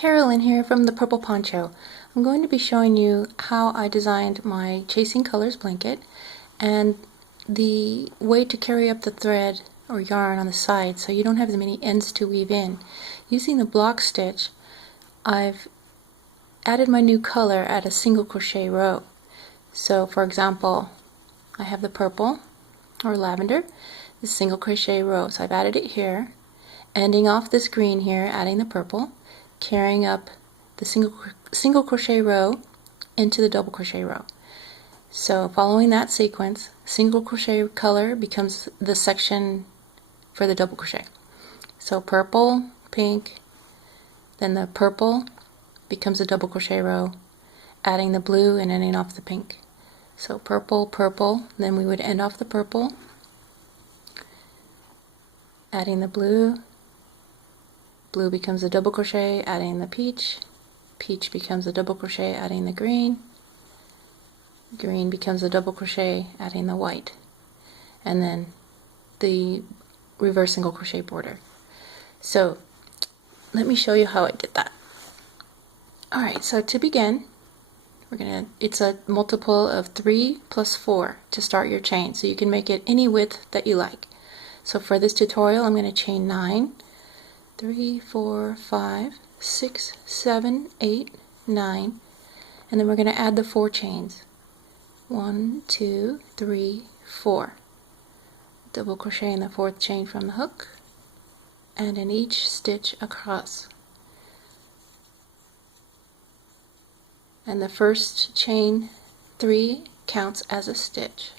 Carolyn here from the Purple Poncho. I'm going to be showing you how I designed my Chasing Colors blanket and the way to carry up the thread or yarn on the side so you don't have as many ends to weave in. Using the block stitch, I've added my new color at a single crochet row. So for example, I have the purple or lavender, the single crochet row. So I've added it here, ending off this green here, adding the purple, carrying up the single crochet row into the double crochet row. So following that sequence, single crochet color becomes the section for the double crochet. So purple, pink, then the purple becomes a double crochet row, adding the blue and ending off the pink. So purple, purple, then we would end off the purple, adding the blue, blue becomes a double crochet, adding the peach, peach becomes a double crochet, adding the green, green becomes a double crochet, adding the white, and then the reverse single crochet border. So let me show you how I did that. Alright, so to begin, it's a multiple of 3 plus 4 to start your chain, so you can make it any width that you like. So for this tutorial I'm going to chain 9, 3, 4, 5, 6, 7, 8, 9, and then we're going to add the 4 chains. 1, 2, 3, 4. Double crochet in the 4th chain from the hook, and in each stitch across. And the first chain 3 counts as a stitch.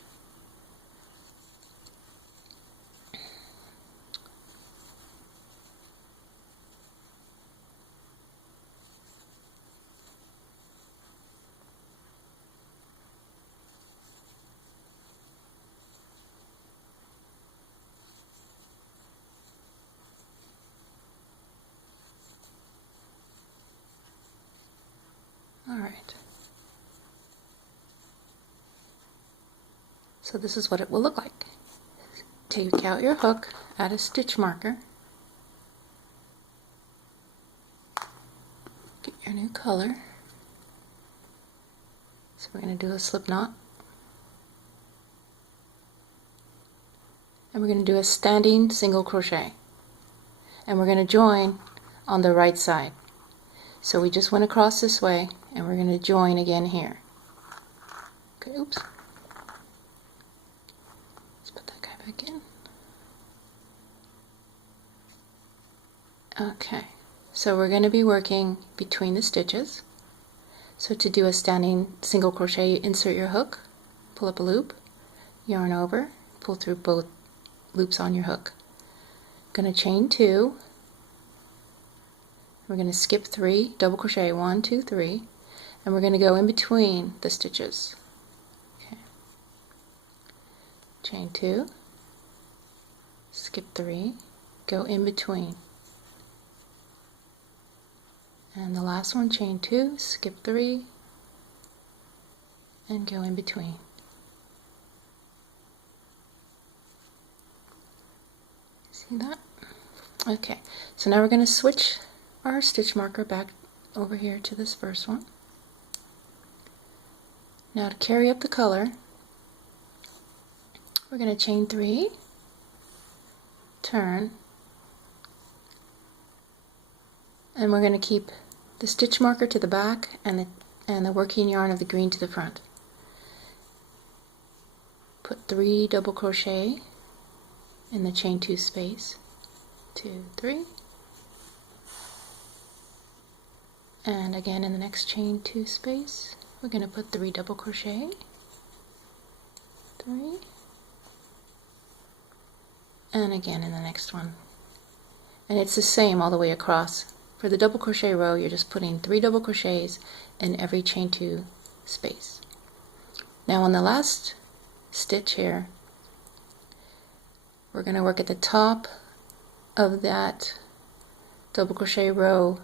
Alright, so this is what it will look like. Take out your hook, add a stitch marker, get your new color. So we're going to do a slip knot, and we're going to do a standing single crochet, and we're going to join on the right side. So we just went across this way, and we're going to join again here. Okay, oops. Let's put that guy back in. Okay, so we're going to be working between the stitches. So to do a standing single crochet, you insert your hook, pull up a loop, yarn over, pull through both loops on your hook. Going to chain 2. We're going to skip 3, double crochet 1, 2, 3, and we're going to go in between the stitches. Okay. Chain 2, skip 3, go in between. And the last one, chain 2, skip 3, and go in between. See that? Okay, so now we're going to switch our stitch marker back over here to this first one. Now to carry up the color, we're going to chain 3, turn, and we're going to keep the stitch marker to the back and the working yarn of the green to the front. Put 3 double crochet in the chain 2 space, 2, 3, and again in the next chain 2 space we're going to put 3 double crochet, 3, and again in the next one. And it's the same all the way across. For the double crochet row, you're just putting 3 double crochets in every chain 2 space. Now on the last stitch here, we're going to work at the top of that double crochet row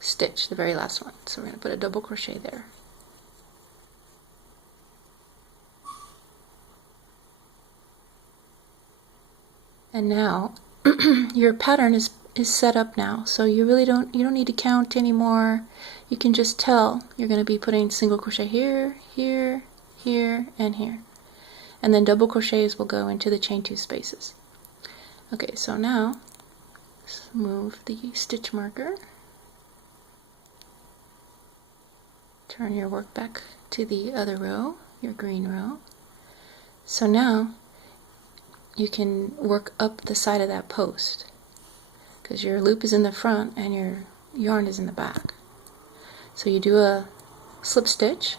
stitch, the very last one. So we're going to put a double crochet there. And now your pattern is is set up now, so you don't need to count anymore. You can just tell you're going to be putting single crochet here, here, here, and here, and then double crochets will go into the chain 2 spaces. Okay, so now let's move the stitch marker, turn your work back to the other row, your green row. So now you can work up the side of that post because your loop is in the front and your yarn is in the back. So you do a slip stitch,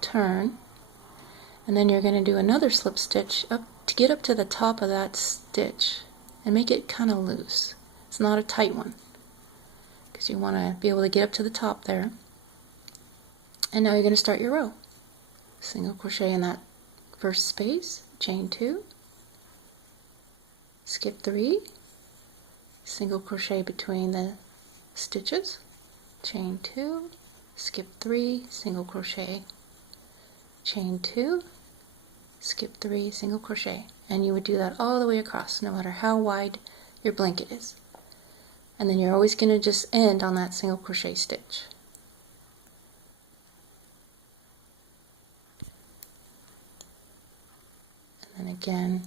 turn, and then you're going to do another slip stitch up to get up to the top of that stitch and make it kind of loose. It's not a tight one because you want to be able to get up to the top there. And now you're going to start your row. Single crochet in that first space, chain 2, skip 3, single crochet between the stitches, chain 2, skip 3, single crochet, chain 2, skip 3, single crochet, and you would do that all the way across no matter how wide your blanket is. And then you're always going to just end on that single crochet stitch. And then again,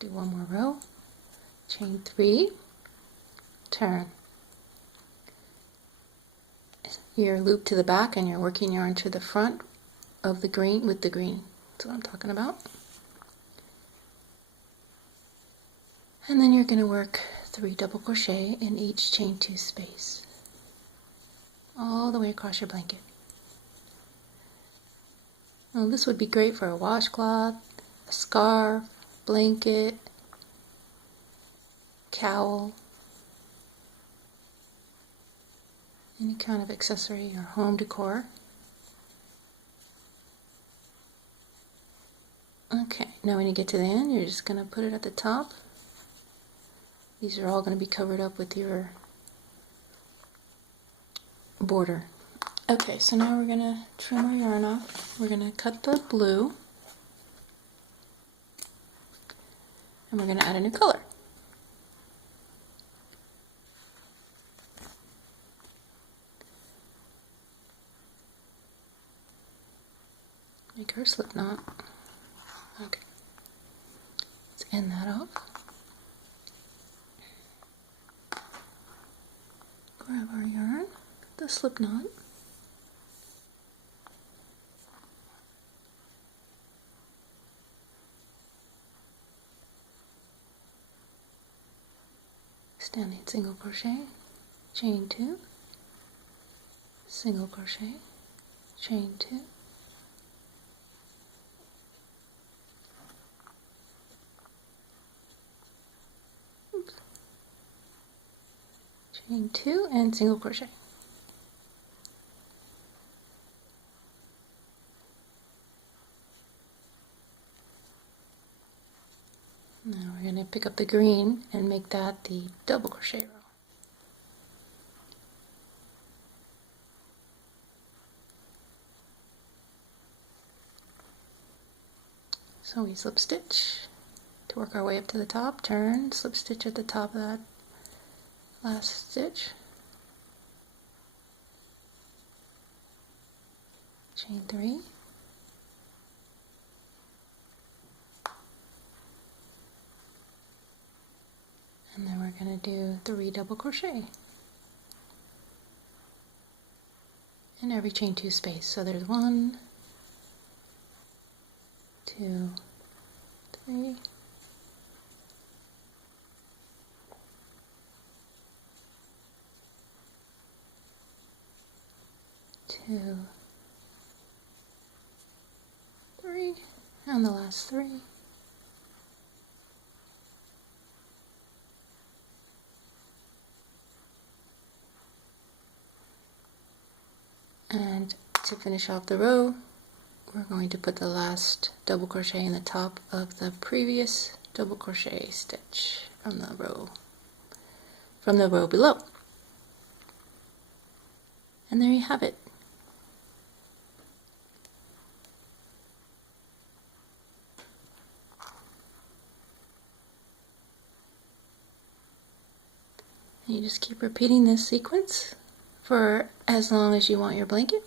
do one more row, chain 3, turn. Your loop to the back and your working yarn to the front of the green with the green. That's what I'm talking about. And then you're going to work 3 double crochet in each chain 2 space all the way across your blanket. Now this would be great for a washcloth, a scarf, blanket, cowl, any kind of accessory or home decor. Okay, now when you get to the end, you're just going to put it at the top. These are all going to be covered up with your border. Okay, so now we're going to trim our yarn off. We're going to cut the blue, and we're going to add a new color. Make her slip knot. Okay, let's end that off. Grab our yarn, the slip knot, standing single crochet, chain 2, single crochet, chain 2, chain 2, and single crochet. Now we're going to pick up the green and make that the double crochet row. So we slip stitch to work our way up to the top, turn, slip stitch at the top of that last stitch, chain 3, and then we're going to do 3 double crochet in every chain 2 space. So there's 1, 2, 3, 2, 3, and the last 3. And to finish off the row, we're going to put the last double crochet in the top of the previous double crochet stitch from the row below. And there you have it. And you just keep repeating this sequence for as long as you want your blanket.